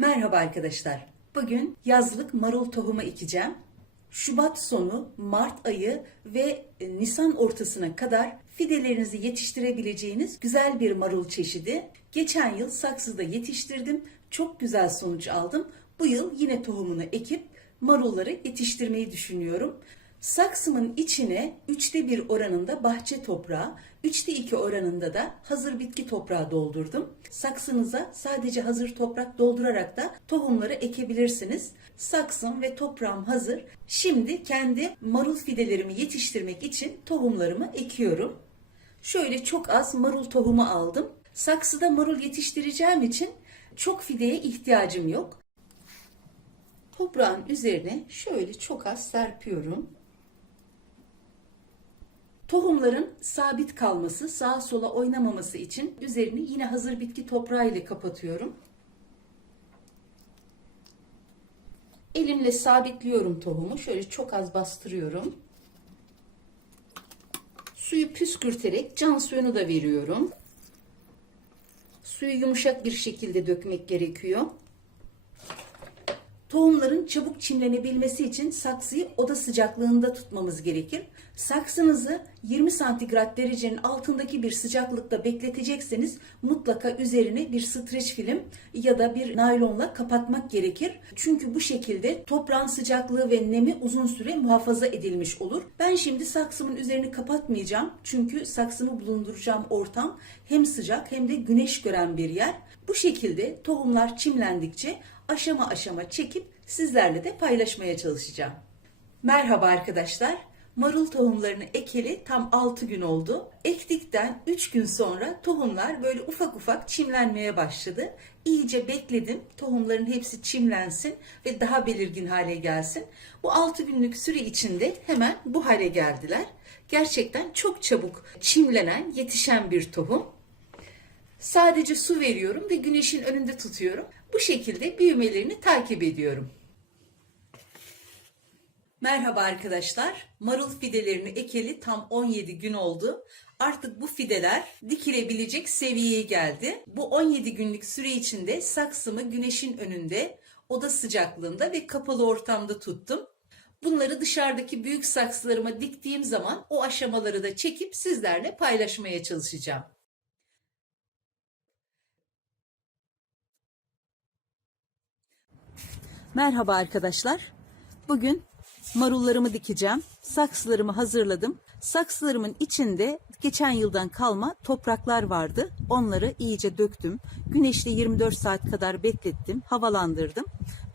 Merhaba arkadaşlar. Bugün yazlık marul tohumu ekeceğim. Şubat sonu, Mart ayı ve e, Nisan ortasına kadar fidelerinizi yetiştirebileceğiniz güzel bir marul çeşidi. Geçen yıl saksıda yetiştirdim. Çok güzel sonuç aldım. Bu yıl yine tohumunu ekip marulları yetiştirmeyi düşünüyorum. Saksımın içine üçte bir oranında bahçe toprağı, üçte iki oranında da hazır bitki toprağı doldurdum. Saksınıza sadece hazır toprak doldurarak da tohumları ekebilirsiniz. Saksım ve toprağım hazır. Şimdi kendi marul fidelerimi yetiştirmek için tohumlarımı ekiyorum. Şöyle çok az marul tohumu aldım. Saksıda marul yetiştireceğim için çok fideye ihtiyacım yok. Toprağın üzerine şöyle çok az serpiyorum. Tohumların sabit kalması, sağa sola oynamaması için üzerini yine hazır bitki toprağı ile kapatıyorum. Elimle sabitliyorum tohumu. Şöyle çok az bastırıyorum. Suyu püskürterek can suyunu da veriyorum. Suyu yumuşak bir şekilde dökmek gerekiyor. Tohumların çabuk çimlenebilmesi için saksıyı oda sıcaklığında tutmamız gerekir. Saksınızı 20 santigrat derecenin altındaki bir sıcaklıkta bekletecekseniz mutlaka üzerine bir streç film ya da bir naylonla kapatmak gerekir. Çünkü bu şekilde toprağın sıcaklığı ve nemi uzun süre muhafaza edilmiş olur. Ben şimdi saksımın üzerini kapatmayacağım. Çünkü saksımı bulunduracağım ortam hem sıcak hem de güneş gören bir yer. Bu şekilde tohumlar çimlendikçe aşama aşama çekip sizlerle de paylaşmaya çalışacağım. Merhaba arkadaşlar. Marul tohumlarını ekeli tam 6 gün oldu. Ektikten 3 gün sonra tohumlar böyle ufak ufak çimlenmeye başladı. İyice bekledim. Tohumların hepsi çimlensin ve daha belirgin hale gelsin. Bu 6 günlük süre içinde hemen bu hale geldiler. Gerçekten çok çabuk çimlenen, yetişen bir tohum. Sadece su veriyorum ve güneşin önünde tutuyorum. Bu şekilde büyümelerini takip ediyorum. Merhaba arkadaşlar. Marul fidelerini ekeli tam 17 gün oldu. Artık bu fideler dikilebilecek seviyeye geldi. Bu 17 günlük süre içinde saksımı güneşin önünde, oda sıcaklığında ve kapalı ortamda tuttum. Bunları dışarıdaki büyük saksılarıma diktiğim zaman o aşamaları da çekip sizlerle paylaşmaya çalışacağım. Merhaba arkadaşlar. Bugün marullarımı dikeceğim. Saksılarımı hazırladım. Saksılarımın içinde geçen yıldan kalma topraklar vardı. Onları iyice döktüm. Güneşte 24 saat kadar beklettim, havalandırdım.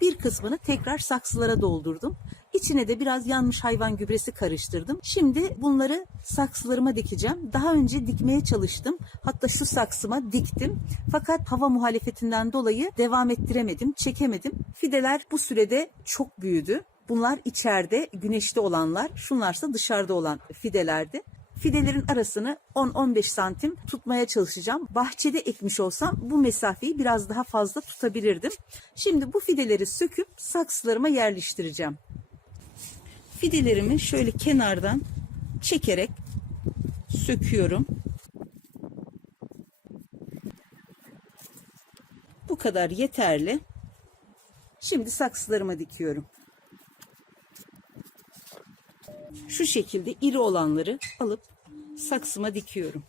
Bir kısmını tekrar saksılara doldurdum. İçine de biraz yanmış hayvan gübresi karıştırdım. Şimdi bunları saksılarıma dikeceğim. Daha önce dikmeye çalıştım. Hatta şu saksıma diktim. Fakat hava muhalefetinden dolayı devam ettiremedim, çekemedim. Fideler bu sürede çok büyüdü. Bunlar içeride, güneşte olanlar. Şunlarsa dışarıda olan fidelerdi. Fidelerin arasını 10-15 santim tutmaya çalışacağım. Bahçede ekmiş olsam bu mesafeyi biraz daha fazla tutabilirdim. Şimdi bu fideleri söküp saksılarıma yerleştireceğim. Fidelerimi şöyle kenardan çekerek söküyorum. Bu kadar yeterli. Şimdi saksılarıma dikiyorum. Şu şekilde iri olanları alıp saksıma dikiyorum.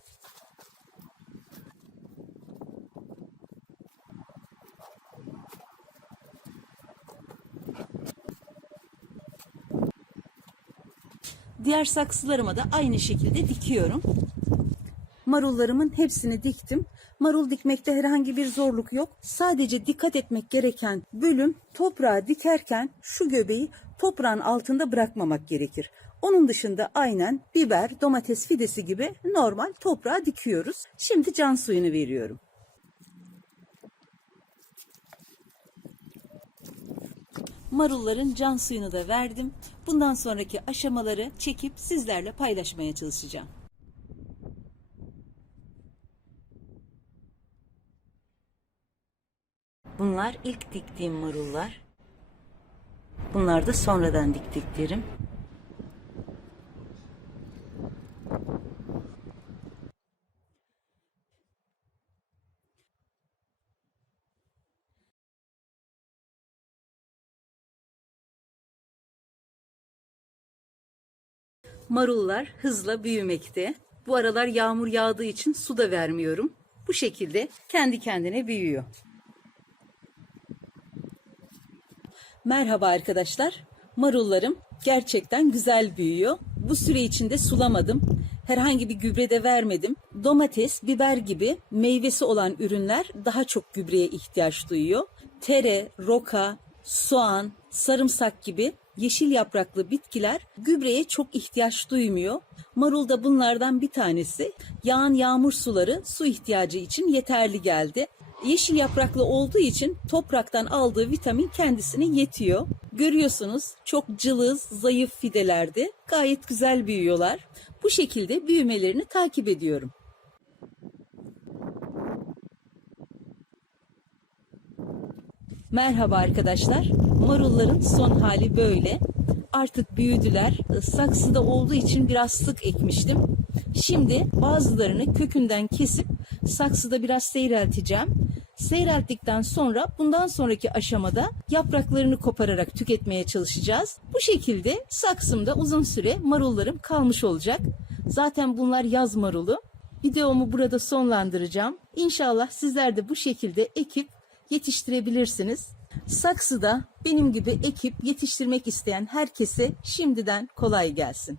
Diğer saksılarıma da aynı şekilde dikiyorum. Marullarımın hepsini diktim. Marul dikmekte herhangi bir zorluk yok. Sadece dikkat etmek gereken bölüm toprağa dikerken şu göbeği toprağın altında bırakmamak gerekir. Onun dışında aynen biber, domates fidesi gibi normal toprağa dikiyoruz. Şimdi can suyunu veriyorum. Marulların can suyunu da verdim. Bundan sonraki aşamaları çekip sizlerle paylaşmaya çalışacağım. Bunlar ilk diktiğim marullar. Bunlar da sonradan diktiklerim. Marullar hızla büyümekte. Bu aralar yağmur yağdığı için su da vermiyorum. Bu şekilde kendi kendine büyüyor. Merhaba arkadaşlar. Marullarım gerçekten güzel büyüyor. Bu süre içinde sulamadım. Herhangi bir gübre de vermedim. Domates, biber gibi meyvesi olan ürünler daha çok gübreye ihtiyaç duyuyor. Tere, roka, soğan, sarımsak gibi yeşil yapraklı bitkiler gübreye çok ihtiyaç duymuyor. Marul da bunlardan bir tanesi. Yağan yağmur suları su ihtiyacı için yeterli geldi. Yeşil yapraklı olduğu için topraktan aldığı vitamin kendisine yetiyor. Görüyorsunuz çok cılız, zayıf fidelerdi. Gayet güzel büyüyorlar. Bu şekilde büyümelerini takip ediyorum. Merhaba arkadaşlar. Marulların son hali böyle. Artık büyüdüler. Saksıda olduğu için biraz sık ekmiştim. Şimdi bazılarını kökünden kesip saksıda biraz seyrelteceğim. Seyrelttikten sonra bundan sonraki aşamada yapraklarını kopararak tüketmeye çalışacağız. Bu şekilde saksımda uzun süre marullarım kalmış olacak. Zaten bunlar yaz marulu. Videomu burada sonlandıracağım. İnşallah sizler de bu şekilde ekip yetiştirebilirsiniz. Saksıda benim gibi ekip yetiştirmek isteyen herkese şimdiden kolay gelsin.